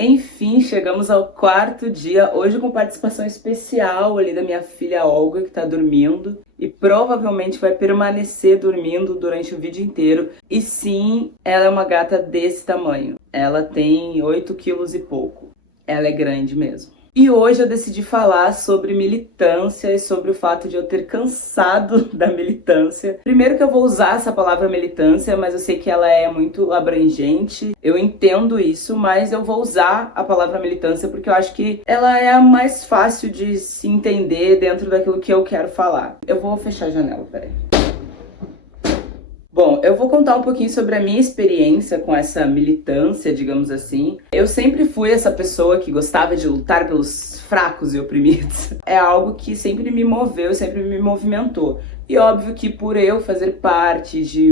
Enfim, chegamos ao quarto dia, hoje com participação especial ali da minha filha Olga, que tá dormindo e provavelmente vai permanecer dormindo durante o vídeo inteiro. E sim, ela é uma gata desse tamanho. Ela tem 8 quilos e pouco. Ela é grande mesmo. E hoje eu decidi falar sobre militância e sobre o fato de eu ter cansado da militância. Primeiro que eu vou usar essa palavra militância, mas eu sei que ela é muito abrangente. Eu entendo isso, mas eu vou usar a palavra militância porque eu acho que ela é a mais fácil de se entender dentro daquilo que eu quero falar. Eu vou fechar a janela, peraí. Bom, eu vou contar um pouquinho sobre a minha experiência com essa militância, digamos assim. Eu sempre fui essa pessoa que gostava de lutar pelos fracos e oprimidos. É algo que sempre me moveu, sempre me movimentou. E óbvio que por eu fazer parte de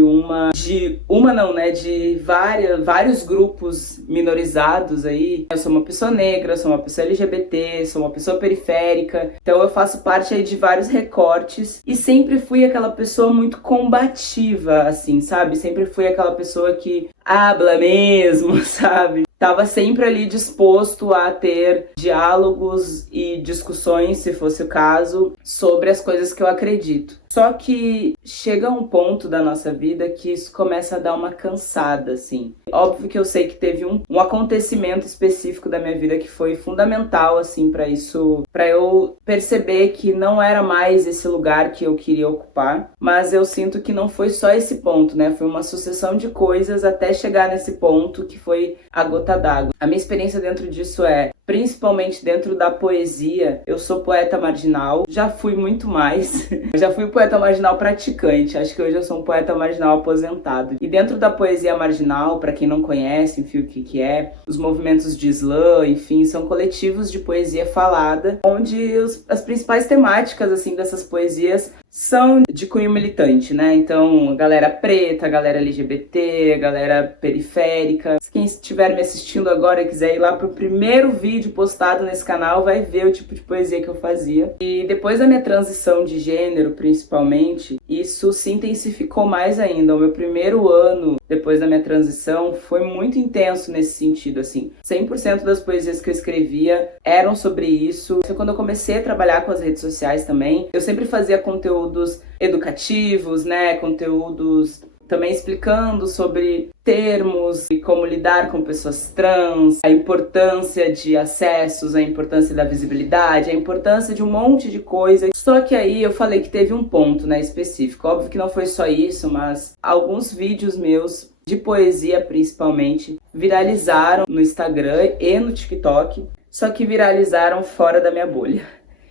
vários grupos minorizados aí, eu sou uma pessoa negra, sou uma pessoa LGBT, sou uma pessoa periférica, então eu faço parte aí de vários recortes e sempre fui aquela pessoa muito combativa, assim, sabe? Sempre fui aquela pessoa que habla mesmo, sabe? Tava sempre ali disposto a ter diálogos e discussões, se fosse o caso, sobre as coisas que eu acredito. Só que chega um ponto da nossa vida que isso começa a dar uma cansada, assim. Óbvio que eu sei que teve um acontecimento específico da minha vida que foi fundamental, assim, para eu perceber que não era mais esse lugar que eu queria ocupar. Mas eu sinto que não foi só esse ponto, né? Foi uma sucessão de coisas até chegar nesse ponto que foi a gota d'água. A minha experiência dentro disso principalmente dentro da poesia, eu sou poeta marginal, já fui muito mais, já fui poeta marginal praticante, acho que hoje eu sou um poeta marginal aposentado. E dentro da poesia marginal, para quem não conhece, enfim, o que é, os movimentos de slam, enfim, são coletivos de poesia falada, onde as principais temáticas, assim, dessas poesias são de cunho militante, né? Então, galera preta, galera LGBT, galera periférica. Quem estiver me assistindo agora e quiser ir lá pro primeiro vídeo postado nesse canal, vai ver o tipo de poesia que eu fazia. E depois da minha transição de gênero, principalmente, isso se intensificou mais ainda. O meu primeiro ano depois da minha transição foi muito intenso nesse sentido, assim. 100% das poesias que eu escrevia eram sobre isso. Foi quando eu comecei a trabalhar com as redes sociais também. Eu sempre fazia conteúdos educativos, né? Conteúdos também explicando sobre termos e como lidar com pessoas trans, a importância de acessos, a importância da visibilidade, a importância de um monte de coisa. Só que aí eu falei que teve um ponto, né, específico. Óbvio que não foi só isso, mas alguns vídeos meus, de poesia principalmente, viralizaram no Instagram e no TikTok, só que viralizaram fora da minha bolha.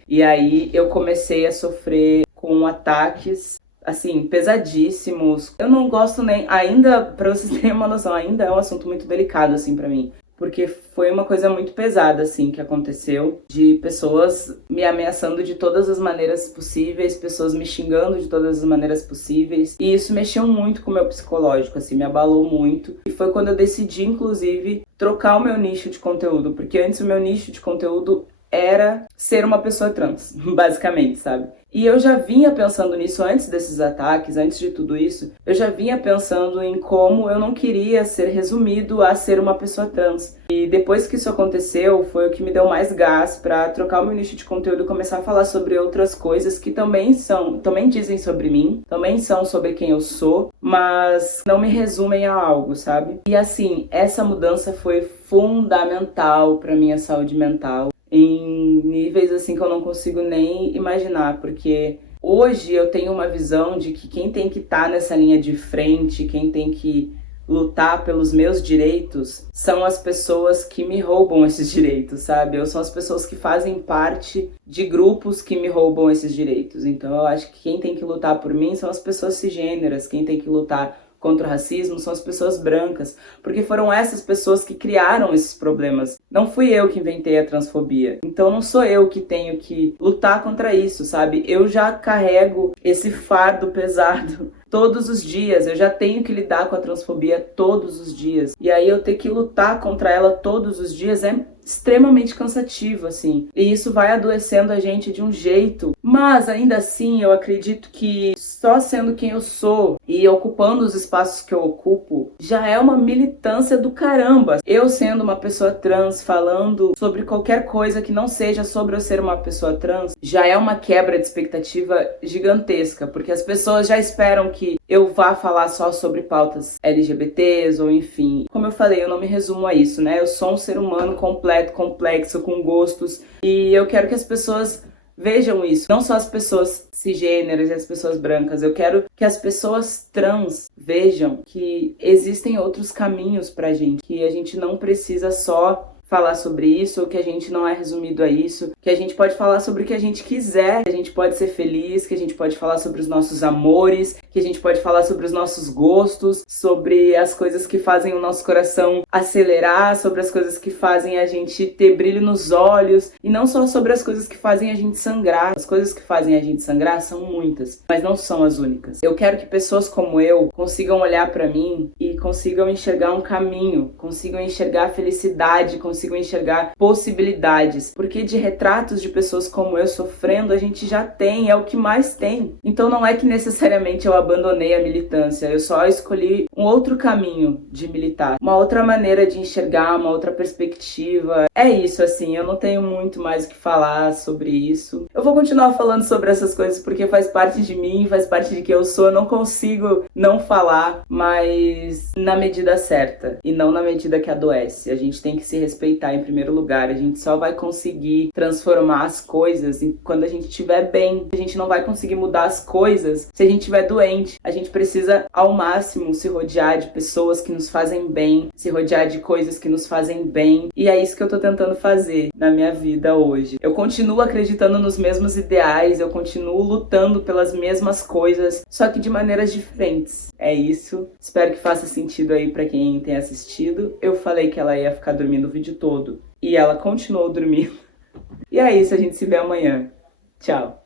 E aí eu comecei a sofrer com ataques assim, pesadíssimos. Eu não gosto nem, ainda, pra vocês terem uma noção, ainda é um assunto muito delicado, assim, pra mim. Porque foi uma coisa muito pesada, assim, que aconteceu, de pessoas me ameaçando de todas as maneiras possíveis, pessoas me xingando de todas as maneiras possíveis. E isso mexeu muito com o meu psicológico, assim, me abalou muito. E foi quando eu decidi, inclusive, trocar o meu nicho de conteúdo, porque antes o meu nicho de conteúdo era ser uma pessoa trans, basicamente, sabe? E eu já vinha pensando nisso antes desses ataques, antes de tudo isso, eu já vinha pensando em como eu não queria ser resumido a ser uma pessoa trans. E depois que isso aconteceu, foi o que me deu mais gás pra trocar o meu nicho de conteúdo e começar a falar sobre outras coisas que também dizem sobre mim, também são sobre quem eu sou, mas não me resumem a algo, sabe? E assim, essa mudança foi fundamental pra minha saúde mental, em níveis assim que eu não consigo nem imaginar, porque hoje eu tenho uma visão de que quem tem que estar nessa linha de frente, quem tem que lutar pelos meus direitos, são as pessoas que me roubam esses direitos, sabe? Ou são as pessoas que fazem parte de grupos que me roubam esses direitos. Então eu acho que quem tem que lutar por mim são as pessoas cisgêneras, quem tem que lutar contra o racismo são as pessoas brancas, porque foram essas pessoas que criaram esses problemas. Não fui eu que inventei a transfobia, então não sou eu que tenho que lutar contra isso, sabe? Eu já carrego esse fardo pesado todos os dias, eu já tenho que lidar com a transfobia todos os dias, e aí eu ter que lutar contra ela todos os dias extremamente cansativo, assim. E isso vai adoecendo a gente de um jeito. Mas, ainda assim, eu acredito que só sendo quem eu sou e ocupando os espaços que eu ocupo, já é uma militância do caramba. Eu sendo uma pessoa trans, falando sobre qualquer coisa que não seja sobre eu ser uma pessoa trans, já é uma quebra de expectativa gigantesca, porque as pessoas já esperam que eu vá falar só sobre pautas LGBTs ou enfim. Como eu falei, eu não me resumo a isso, né? Eu sou um ser humano completo, complexo, com gostos, e eu quero que as pessoas vejam isso. Não só as pessoas cisgêneras e as pessoas brancas. Eu quero que as pessoas trans vejam que existem outros caminhos pra gente, que a gente não precisa só falar sobre isso, ou que a gente não é resumido a isso, que a gente pode falar sobre o que a gente quiser, que a gente pode ser feliz, que a gente pode falar sobre os nossos amores, que a gente pode falar sobre os nossos gostos, sobre as coisas que fazem o nosso coração acelerar, sobre as coisas que fazem a gente ter brilho nos olhos, e não só sobre as coisas que fazem a gente sangrar. As coisas que fazem a gente sangrar são muitas, mas não são as únicas. Eu quero que pessoas como eu consigam olhar pra mim e consigam enxergar um caminho, consigam enxergar felicidade, consigam enxergar possibilidades, porque de retratos de pessoas como eu sofrendo a gente já tem, é o que mais tem. Então não é que necessariamente eu abandonei a militância, eu só escolhi um outro caminho de militar, uma outra maneira de enxergar, uma outra perspectiva. É isso, assim, eu não tenho muito mais o que falar sobre isso. Eu vou continuar falando sobre essas coisas porque faz parte de mim, faz parte de quem eu sou, eu não consigo não falar, mas na medida certa e não na medida que adoece. A gente tem que se respeitar em primeiro lugar. A gente só vai conseguir transformar as coisas quando a gente estiver bem. A gente não vai conseguir mudar as coisas se a gente estiver doente. A gente precisa, ao máximo, se rodear de pessoas que nos fazem bem, se rodear de coisas que nos fazem bem. E é isso que eu tô tentando fazer na minha vida hoje. Eu continuo acreditando nos mesmos ideais, eu continuo lutando pelas mesmas coisas, só que de maneiras diferentes. É isso. Espero que faça sentido aí pra quem tem assistido. Eu falei que ela ia ficar dormindo o vídeo todo e ela continuou dormindo. E é isso, a gente se vê amanhã. Tchau.